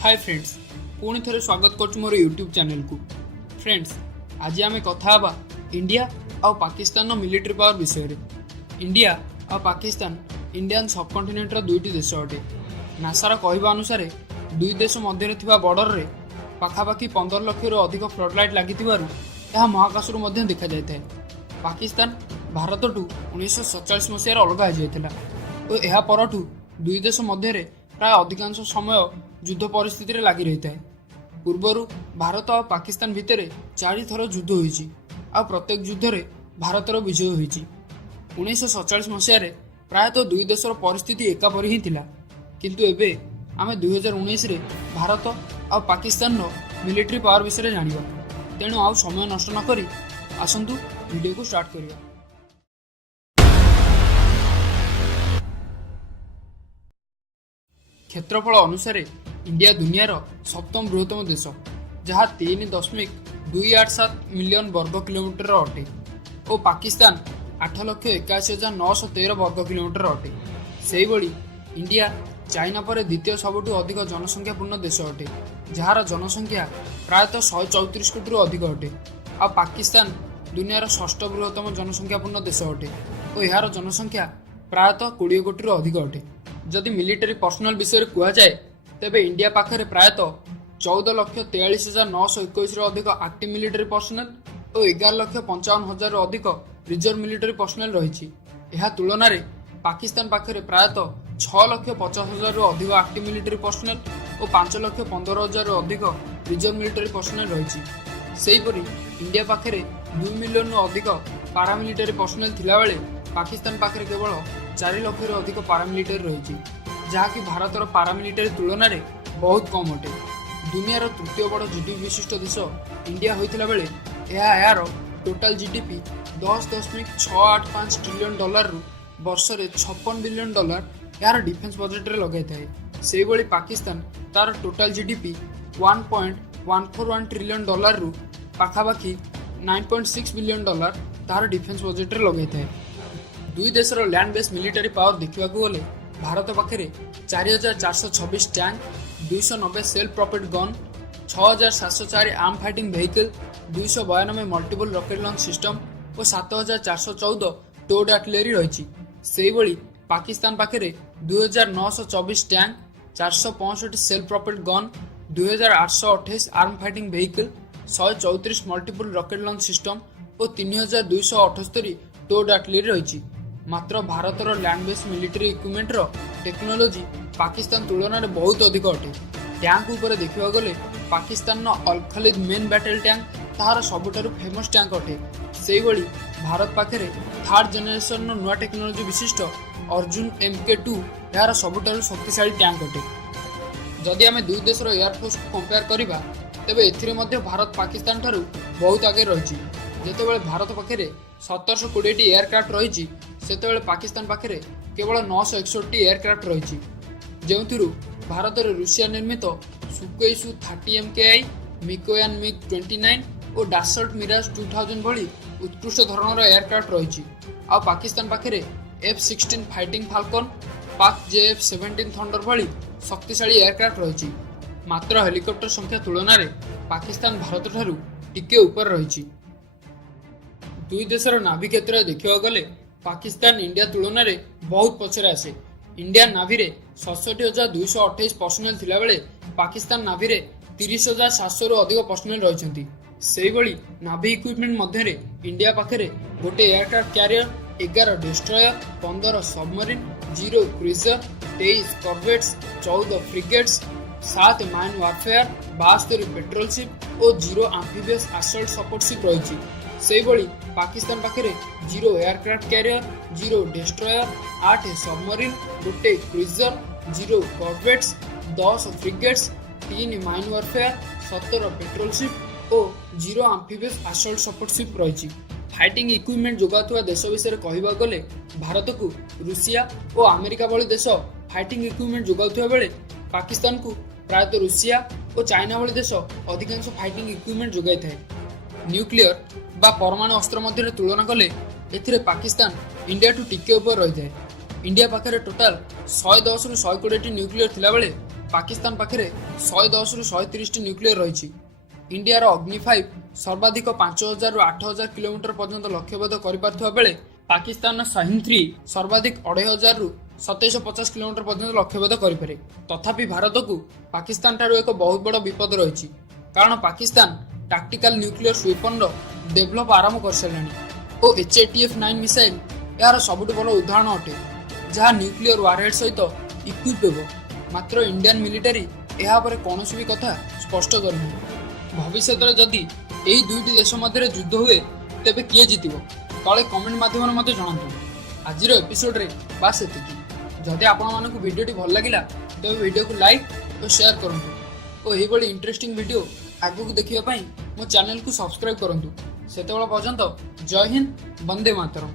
Hi friends, पुणी थे स्वागत कर मोर यूट्यूब चैनल को। फ्रेंड्स, आज आम कथा इंडिया और पाकिस्तान मिलिटरी पावर विषय। इंडिया और पाकिस्तान इंडियन सबकंटिनेंटर दुईटी देश अटे। नासार कहवा अनुसार दुई देश मध्य बॉर्डर रे पाखापाखि 15 लाख अधिक फ्लड लाइट लगी महाकाश देखा जाए। पाकिस्तान भारत 1947 मसीह अलग हो यह परठू दुई देश मध्य प्राय अधिकांश समय युद्ध परिस्थिति रे लगी रही है। पूर्वर भारत और पाकिस्तान भितर 4 थर युद्ध होइछि आ प्रत्येक युद्ध रे भारतर विजय होइछि। 1947 मसीह प्रायतः दुई देशर परिस्थिति एकापरी ही थिला, किंतु एबे आमे 2019 रे भारत और पाकिस्तान रो मिलिटरी पावर विषय जानिबा। तेणु आउ समय नष्ट न करी आसंतु वीडियो को स्टार्ट करिया। क्षेत्रफल अनुसार इंडिया दुनियार सप्तम बृहत्तम देश, जहाँ 3.287 मिलियन वर्ग किलोमीटर अटे और पाकिस्तान 8,81,913 वर्ग किलोमीटर अटे। से भली इंडिया चाइना पर द्वितीय सबुठु अधिक जनसंख्यापूर्ण देश अटे, जार जनसंख्या प्रायतः 134 कोटी अधिक अटे। आ पाकिस्तान दुनियार षष्ठ बृहत्तम जनसंख्यापूर्ण देश अटे और यार जनसंख्या प्रायतः 20 कोटी अधिक अटे। जदि मिलिटरी पर्सनल विषय कह जाए तेबे इंडिया पाखरे प्रायतः 14,43,921 अधिक एक्टिव मिलिटरी पर्सनल और 11,55,000 अधिक रिजर्व मिलिटरी पर्सनल रही। यह तुलन में पाकिस्तान पाखरे प्रायतः 6,50,000 अधिक एक्टिव मिलिटरी पर्सनल और 5,15,000 अधिक रिजर्व मिलिटरी पर्सनल रही। सेहीपरि इंडिया पाखरे 2 मिलियन अधिक पारामिलिटरी पर्सनल थिला बेले पाकिस्तान पाखरे केवल 4 लाख अधिक पारामिलिटरी रही, जहाँकि भारतर पारामिलिटरी तुलन में बहुत कम अटे। दुनियार तृतीय बड़ जीडीपी विशिष्ट देश इंडिया होइतिला बेले यार टोटाल जीडीपी $10.685 ट्रिलियन रु वर्ष रे $56 बिलियन यार डिफेंस बजेट रे लगाई थाए। से भली पाकिस्तान तार टोटाल जीडीपी $1.141 ट्रिलियन रु पाखापाखि $9.6 बिलियन तार डिफेंस बजेट रे लगाई थाए। दुई देशर लैंड बेस मिलिटरी पावर देखा गले भारत पाखे 4,426 tank, 290 self propelled gun, 6,704 arm fighting vehicle, 292 multiple rocket launch system और 7,414 टोड आर्टिलरी रही। से भली पाकिस्तान पाखे 2,924 tank, 465 self propelled gun, 2,828 arm fighting vehicle, 134 multiple rocket launch system और 3,278 टोड आर्टिलरी रही। मात्र भारतर land base military equipment technology Pakistan तुलन में बहुत अधिक अटे। टैंक उपर देखा गले Pakistan Al Khalid main battle tank तार सबुठारु फेमस टैंक अटे। से भली भारत पाखे 3rd जेनेरेशन नुआ टेक्नोलोजी विशिष्ट अर्जुन MK2 यार सबुठारु शक्तिशाली टैंक अटे। जदि आम दुई देशर एयरफोर्स को कंपेयर करबा तेबे एथिरे मध्य भारत पाकिस्तान ठारू बहुत आगे रही। जेतेबेले भारत पाखे 1720 एयरक्राफ्ट रही, सेतेबेले पाकिस्तान पाखे केवल 961 एयरक्राफ्ट रही, जो भारत रूसिया निर्मित सुकोई Su-30 MKI, मिकोयान MiG-29 और डासल्ट मिराज 2000 भली उत्कृष्ट धरणर एयरक्राफ्ट रही। आ पाकिस्तान पाखे F-16 फाइटिंग फाल्कन, पाक JF-17 थंडर भली शक्तिशाली एयरक्राफ्ट रही। मात्र हेलिकॉप्टर संख्या तुलन में पाकिस्तान भारत ठारू टिके ऊपर रही। दुई देशर नाभी क्षेत्र देखा गले पाकिस्तान इंडिया तुलन में बहुत पछरे आसे। इंडिया नाभी रे 67,228 पर्सनल थिला बेले पाकिस्तान नाभी रे 30,700 अधिक पर्सनल रही। से भली नाभी इक्विपमेंट मध्य इंडिया पाखे गोटे aircraft carrier, 11 destroyer, 15 submarine, 0 cruiser, 23 corvettes, 14 frigates, 7 mine warfare, 72 petrol ship और 0 एम्फीबियस असॉल्ट सपोर्ट शिप रही। से भली पाकिस्तान पाखे 0 एयरक्राफ्ट कैरियर, 0 डिस्ट्रॉयर, 8 सबमरीन, गोटे cruiser, 0 corvettes, 10 frigates, 3 mine warfare, 17 petrol ship और 0 एम्फीबियस असॉल्ट सपोर्ट शिप रही। फाइटिंग इक्विपमेंट जोगाउथुवा देश विषय कहवा गले भारत को रूसिया और अमेरिका भली देश फाइटिंग इक्विपमेंट जोगाउथुवा बेले पाकिस्तान को प्रायतः रूसिया और चाइना भली देश अधिकांश फाइटिंग इक्विपमेंट जोगाई थाए। न्यूक्लियर बा परमाणु अस्त्र मध्य तुलना कले एथिरे पाकिस्तान इंडिया टू टिके ऊपर रही है। इंडिया पाखे टोटाल 110 ରୁ 120 न्यूक्लियर थिला बेले ପାକିସ୍ତାନ ପାଖରେ 110ରୁ 130ଟି ନ୍ୟୁକ୍ଲିୟର ରହିଛି। ଇଣ୍ଡିଆର ଅଗ୍ନି 5 ସର୍ବାଧିକ 5000ରୁ 8000 କିଲୋମିଟର ପର୍ଯ୍ୟନ୍ତ ଲକ୍ଷ୍ୟଭେଦ କରିପାରୁଥିବା ବେଳେ ପାକିସ୍ତାନର ସାହିନ୍ 3 ସର୍ବାଧିକ 2500ରୁ 2750 କିଲୋମିଟର ପର୍ଯ୍ୟନ୍ତ ଲକ୍ଷ୍ୟଭେଦ କରିପାରେ। ତଥାପି ଭାରତକୁ ପାକିସ୍ତାନ ଠାରୁ ଏକ ବହୁତ ବଡ଼ ବିପଦ ରହିଛି, କାରଣ ପାକିସ୍ତାନ ଟାକ୍ଟିକାଲ ନ୍ୟୁକ୍ଲିୟର ୱେପନର ଡେଭଲପ ଆରମ୍ଭ କରିସାରିଲାଣି ଓ HATF-9 ମିସାଇଲ ଏହାର ସବୁଠୁ ବଡ଼ ଉଦାହରଣ ଅଟେ, ଯାହା ନ୍ୟୁକ୍ଲିୟର ୱାରହେଡ୍ ସହିତ ଇକ୍ୱିପ୍ ହେବ। ମାତ୍ର ଇଣ୍ଡିଆନ୍ ମିଲିଟାରୀ ଏହା ଉପରେ କୌଣସି ବି କଥା ସ୍ପଷ୍ଟ କରିନାହିଁ। ଭବିଷ୍ୟତରେ ଯଦି ଏହି ଦୁଇଟି ଦେଶ ମଧ୍ୟରେ ଯୁଦ୍ଧ ହୁଏ ତେବେ କିଏ ଜିତିବ? ତଳେ କମେଣ୍ଟ ମାଧ୍ୟମରେ ମୋତେ ଜଣାନ୍ତୁ। ଆଜିର ଏପିସୋଡରେ ବାସ୍ ଏତିକି। ଯଦି ଆପଣମାନଙ୍କୁ ଭିଡ଼ିଓଟି ଭଲ ଲାଗିଲା ତେବେ ଭିଡ଼ିଓକୁ ଲାଇକ୍ ଓ ସେୟାର କରନ୍ତୁ ଓ ଏହିଭଳି ଇଣ୍ଟରେଷ୍ଟିଂ ଭିଡ଼ିଓ ଆଗକୁ ଦେଖିବା ପାଇଁ ମୋ ଚ୍ୟାନେଲକୁ ସବସ୍କ୍ରାଇବ୍ କରନ୍ତୁ। ସେତେବେଳେ ପର୍ଯ୍ୟନ୍ତ ଜୟ ହିନ୍ଦ, ବନ୍ଦେ ମାତରମ୍।